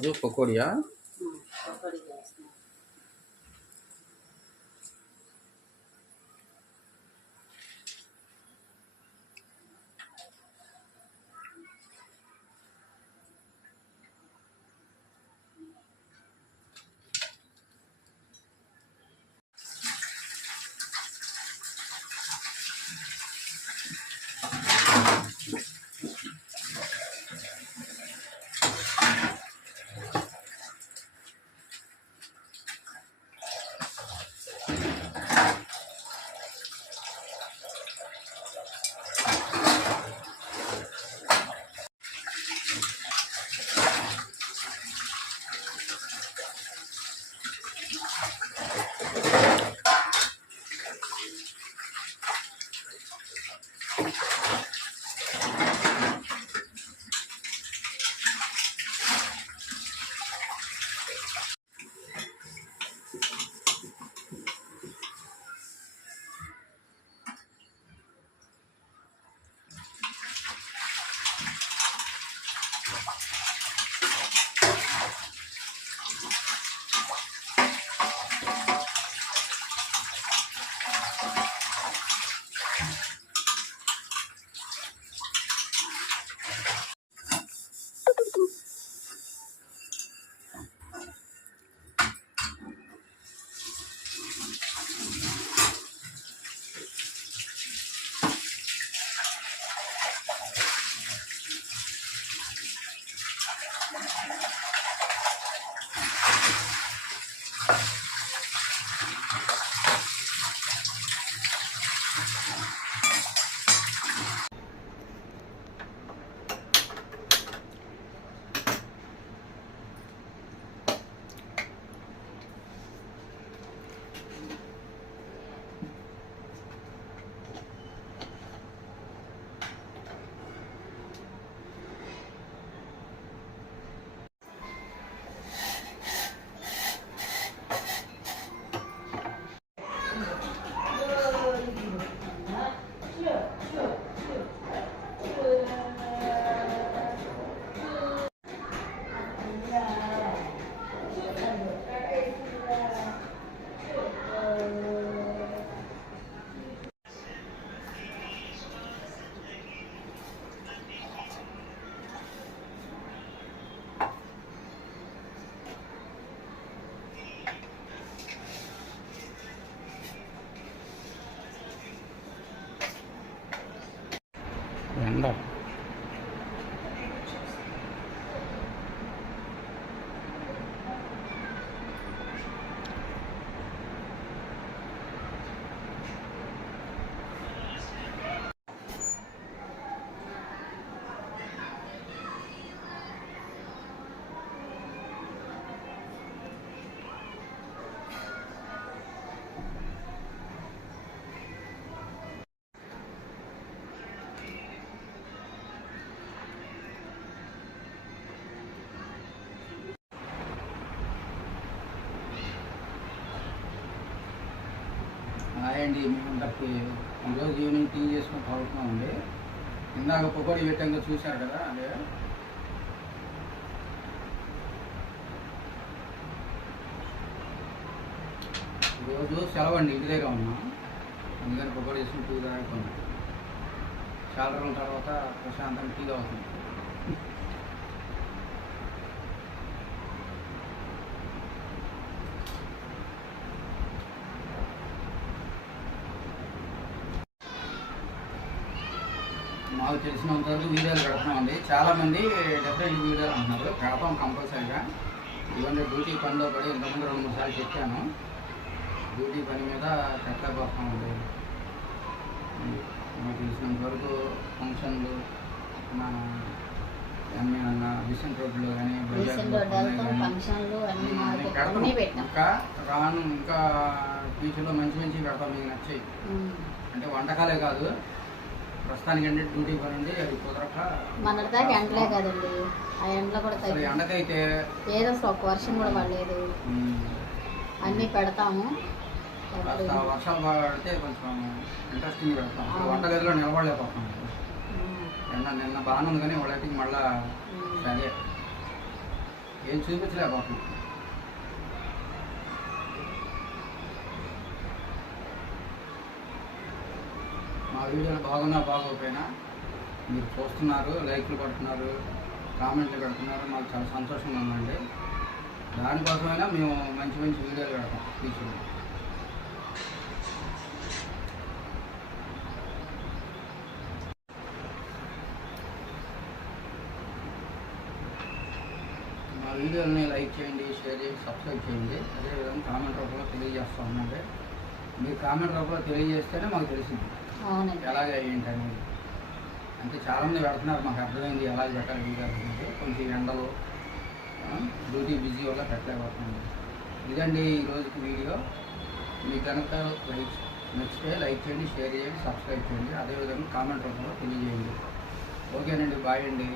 ఈరోజు పకోడియా? పకోడీ చేస్తున్నాను. ఎండ అండి. మేమందరికి ఈరోజు ఈవినింగ్ టీ చేసుకొని తాగుతున్నామండి. ఇందాక పకోడీ పెట్టంగా చూశారు కదా, అదే ఈరోజు సెలవు అండి, ఇంటి దగ్గర ఉన్నాం. అందుకని పకోడీ చేసుకుని టీ తాగుతున్నాం. చాలా రోజుల తర్వాత ప్రశాంతంగా టీ తాగుతున్నాం. మాకు తెలిసినంత వరకు వీడియోలు పెడుతున్నామండి. చాలామంది డిఫరెంట్ వీడియోలు అంటున్నారు, పెడతాం కంపల్సరీగా. ఇవన్నీ డ్యూటీ పనిలో పడి ఇంతకుముందు 2-3 సార్లు చెప్పాను. డ్యూటీ పని మీద పెట్టలేకపోతామండి. మాకు తెలిసినంత వరకు ఫంక్షన్లు, మన విషన్ రోడ్లో కానీ ఇంకా రాను, ఇంకా ఫ్యూచర్లో మంచి మంచి పెడతాం. మీకు నచ్చాయి అంటే వంటకాలే కాదు, ప్రస్తుతానికి అంటే డ్యూటీ పని ఉంది, అది కుదరక మన దాకా ఎండలే కదండి. ఆ ఎండలో కూడా ఎండకైతే ఏదో ఒక వర్షం కూడా పడలేదు. అన్నీ పెడతాము. వర్షాలు పడితే కొంచెం ఇంట్రెస్టింగ్ పెడతాం. వంటగదిలో నిలబడలేకపోతాం. నిన్న బాగానే ఉంది కానీ వాళ్ళకి మళ్ళా సరే ఏం చూపించలేకపోతున్నాం. మా వీడియోలు బాగున్నా బాగోకపోయినా మీరు చూస్తున్నారు, లైక్లు కొడుతున్నారు, కామెంట్లు పెడుతున్నారు, మాకు చాలా సంతోషంగా ఉందండి. దానికోసమైనా మేము మంచి మంచి వీడియోలు పెడతాం తీసుకుని. మా వీడియోని లైక్ చేయండి, షేర్ చేయండి, సబ్స్క్రైబ్ చేయండి. అదేవిధంగా కామెంట్ రూపంలో తెలియజేస్తూ ఉండండి. మీరు కామెంట్ రూపంలో తెలియజేస్తేనే మాకు తెలిసింది ఎలాగ ఏంటనేది. అంటే చాలామంది పెడుతున్నారు, మాకు అర్థమైంది ఎలా పెట్టాలి వీడియో అంటే. కొంచెం ఎండలు డ్యూటీ బిజీ వల్ల పెట్టలేకపోతుంది. ఇదండి ఈరోజుకి వీడియో. మీకు కనుక నచ్చితే లైక్ చేయండి, షేర్ చేయండి, సబ్స్క్రైబ్ చేయండి. అదేవిధంగా కామెంట్ రూపంలో తెలియజేయండి. ఓకేనండి, బాయ్ అండి.